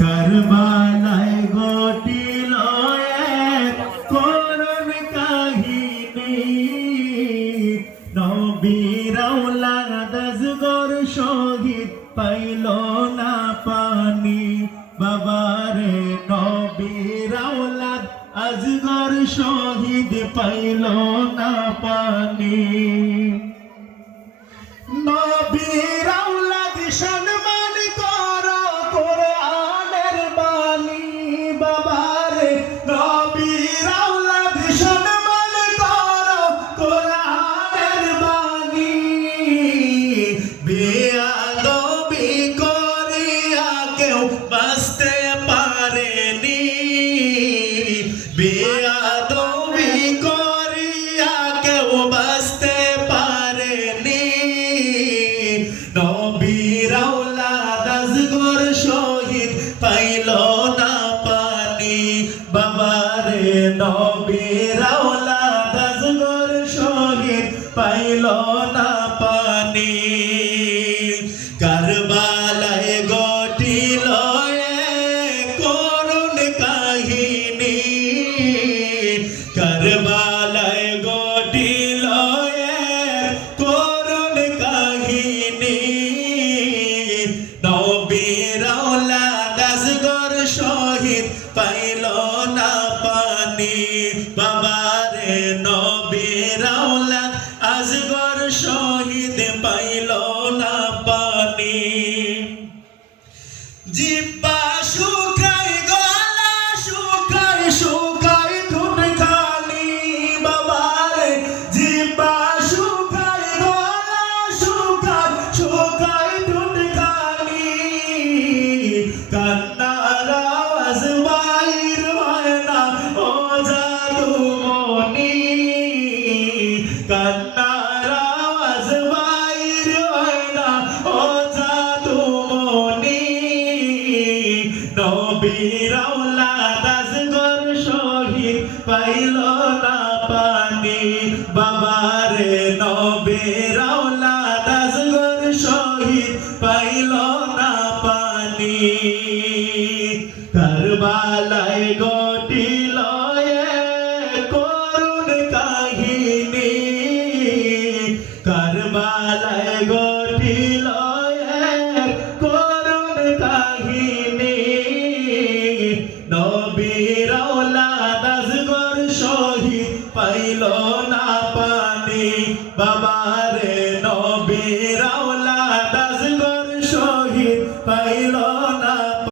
কারবালায় ঘটিল এক করুণ কাহিনী, নবীর আওলাদ আসগর শহীদ পাইল না পানি। বাবারে নবীর আওলাদ আসগর শহীদ পাইল না পানি। নবীর আওলাদ সম্মান করো কোরআনের বাণী। বাবারে নবীর আওলাদ সম্মান করো কোরআনের বাণী। বেয়াদবি করিয়া কেউ বাঁচতে পারেনি, বেয়াদবি করিয়া কেউ বাঁচতে পারেনি। নবীর আওলাদ আসগর শহীদ পাইল না পানি। বাবারে নবীর আওলাদ আসগর শহীদ পাইল না পানি। কারবালায় ঘটিল এক করুণ কাহিনী, কারবালায় ঘটিল এক করুণ কাহিনী। নবীর আওলাদ আসগর শহীদ পাইল না পানি। বাবারে নবীর আওলাদ আসগর শহীদ পাইল না পানি। জিহ্বা শুকায় গলা শুকায় শুকায় ঠোঁট খালি। বাবারে জিহ্বা শুকায় গলা শুকায় শুকায় ঠোঁট খালি। কান্নার আওয়াজ বাইর হয় না ও জাদুমণি, কান্নার আওয়াজ বাইর হয় না ও জাদুমণি। নবীর আওলাদ আসগর শহীদ পাইল না পানি। বাবারে নবীর আওলাদ আসগর শহীদ পাইল না পানি। কারবালায় ঘটিল এক করুণ কাহিনী, কারবালায় ঘটিল এক করুণ কাহিনী।